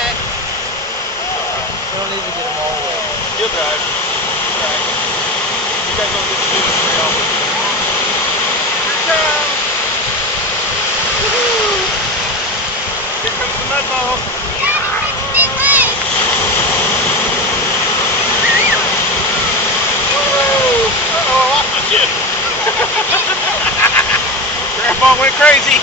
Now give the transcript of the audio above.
back. We don't need to get him all the way. He'll drive. He'll drive. You guys don't get to do this very often. Here comes the mud ball. Uh-oh, I lost my shit. Grandpa went crazy.